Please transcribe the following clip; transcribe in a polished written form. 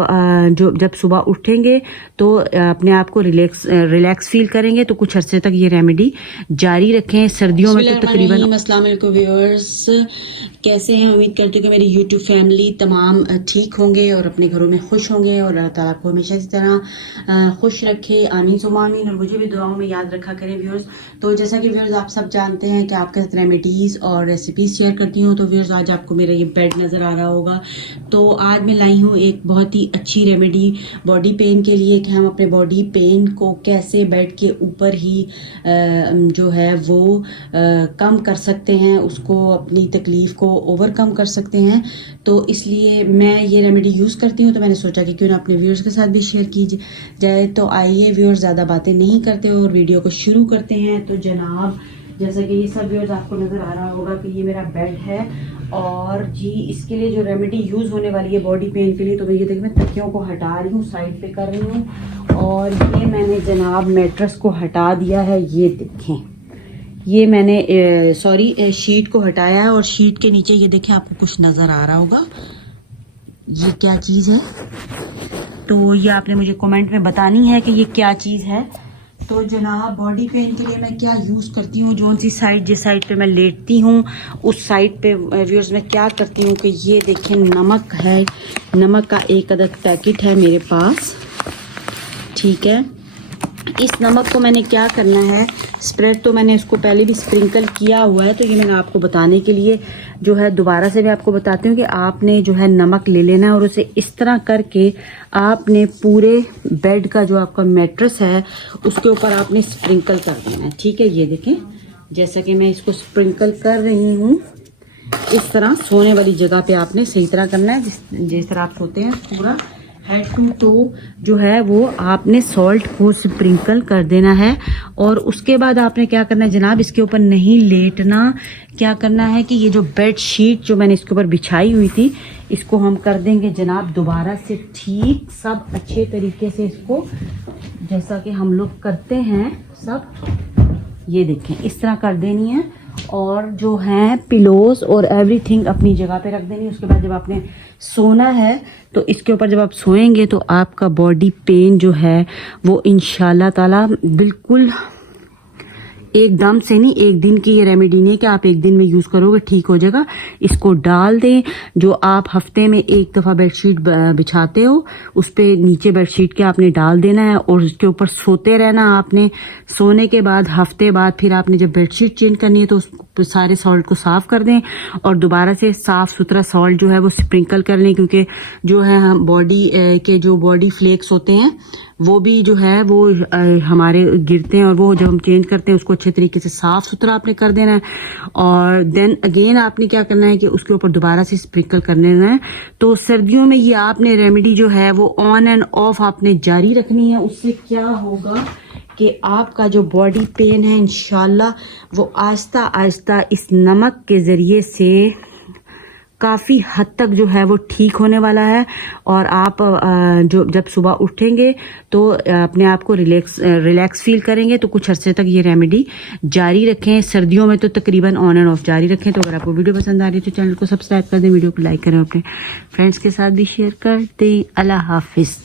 जो जब सुबह उठेंगे तो अपने आप को रिलैक्स फील करेंगे। तो कुछ अरसे तक ये रेमेडी जारी रखें। सर्दियों में तो तकरीबन। अस्सलाम वालेकुम व्यूअर्स, कैसे हैं? उम्मीद करती हूँ कि मेरी यूट्यूब फैमिली तमाम ठीक होंगे और अपने घरों में खुश होंगे और अल्लाह ताला आपको हमेशा इसी तरह खुश रखे। आमीन सुम्मा आमीन। और मुझे भी दुआओं में याद रखा करें व्यूअर्स। तो जैसा कि व्यूअर्स आप सब जानते हैं कि आपके साथ रेमेडीज़ और रेसिपीज़ शेयर करती हूँ। तो व्यूअर्स आज आपको मेरा ये बेड नज़र आ रहा होगा। तो आज मैं लाई हूँ एक बहुत ही अच्छी रेमेडी बॉडी पेन के लिए कि हम अपने बॉडी पेन को कैसे बेड के ऊपर ही जो है वो कम कर सकते हैं, उसको अपनी तकलीफ़ को ओवरकम कर सकते हैं। तो इसलिए मैं ये रेमेडी यूज़ करती हूँ। तो मैंने सोचा कि क्यों ना अपने व्यूअर्स के साथ भी शेयर की जाए। तो आइए व्यूअर्स, ज़्यादा बातें नहीं करते और वीडियो को शुरू करते हैं। तो जनाब, जैसा कि ये सब व्यूअर्स आपको नज़र आ रहा होगा कि ये मेरा बेड है और जी इसके लिए जो रेमेडी यूज़ होने वाली है बॉडी पेन के लिए, तो ये देखिए मैं तकियों को हटा रही हूँ, साइड पे कर रही हूँ। और ये मैंने जनाब मैट्रेस को हटा दिया है। ये देखें, ये मैंने शीट को हटाया है और शीट के नीचे ये देखें आपको कुछ नज़र आ रहा होगा। ये क्या चीज़ है? तो ये आपने मुझे कमेंट में बतानी है कि ये क्या चीज़ है। तो जनाब बॉडी पेन के लिए मैं क्या यूज़ करती हूँ, जो सी साइड जिस साइड पे मैं लेटती हूँ उस साइड पे व्यूअर्स मैं क्या करती हूँ कि ये देखें नमक है। नमक का एक अदद पैकेट है मेरे पास, ठीक है। इस नमक को मैंने क्या करना है, स्प्रेड तो मैंने इसको पहले भी स्प्रिंकल किया हुआ है। तो ये मैंने आपको बताने के लिए जो है दोबारा से मैं आपको बताती हूँ कि आपने जो है नमक ले लेना है और उसे इस तरह करके आपने पूरे बेड का जो आपका मैट्रेस है उसके ऊपर आपने स्प्रिंकल कर देना है, ठीक है। ये देखें जैसा कि मैं इसको स्प्रिंकल कर रही हूँ, इस तरह सोने वाली जगह पे आपने सही तरह करना है। जिस तरह आप सोते हैं पूरा हेड टू टो जो है वो आपने सॉल्ट को स्प्रिंकल कर देना है। और उसके बाद आपने क्या करना है जनाब, इसके ऊपर नहीं लेटना। क्या करना है कि ये जो बेड शीट जो मैंने इसके ऊपर बिछाई हुई थी इसको हम कर देंगे जनाब दोबारा से ठीक, सब अच्छे तरीके से इसको जैसा कि हम लोग करते हैं सब। ये देखें इस तरह कर देनी है और जो है पिलोज और एवरीथिंग अपनी जगह पे रख देनी है। उसके बाद जब आपने सोना है तो इसके ऊपर जब आप सोएंगे तो आपका बॉडी पेन जो है वो इंशाल्लाह ताला बिल्कुल एकदम से नहीं, एक दिन की ये रेमेडी नहीं है कि आप एक दिन में यूज़ करोगे ठीक हो जाएगा। इसको डाल दें। जो आप हफ्ते में एक दफ़ा बेडशीट बिछाते हो उस पे नीचे बेडशीट के आपने डाल देना है और उसके ऊपर सोते रहना आपने। सोने के बाद हफ्ते बाद फिर आपने जब बेडशीट चेंज करनी है तो उस सारे सॉल्ट को साफ़ कर दें और दोबारा से साफ़ सुथरा सॉल्ट जो है वो स्प्रिंकल कर लें। क्योंकि जो है हम बॉडी के जो बॉडी फ्लेक्स होते हैं वो भी जो है वो हमारे गिरते हैं और वो जब हम चेंज करते हैं उसको अच्छे तरीके से साफ सुथरा आपने कर देना है। और देन अगेन आपने क्या करना है कि उसके ऊपर दोबारा से स्प्रिंकल कर देना है। तो सर्दियों में ये आपने रेमेडी जो है वो ऑन एंड ऑफ आपने जारी रखनी है। उससे क्या होगा कि आपका जो बॉडी पेन है इंशाल्लाह वो आहिस्ता आहिस्ता इस नमक के ज़रिए से काफ़ी हद तक जो है वो ठीक होने वाला है। और आप जो जब सुबह उठेंगे तो अपने आप को रिलैक्स फील करेंगे। तो कुछ अरसे तक ये रेमेडी जारी रखें। सर्दियों में तो तकरीबन ऑन एंड ऑफ जारी रखें। तो अगर आपको वीडियो पसंद आ रही है तो चैनल को सब्सक्राइब कर दें, वीडियो को लाइक करें, अपने फ्रेंड्स के साथ भी शेयर कर दें। अल्लाह हाफिज़।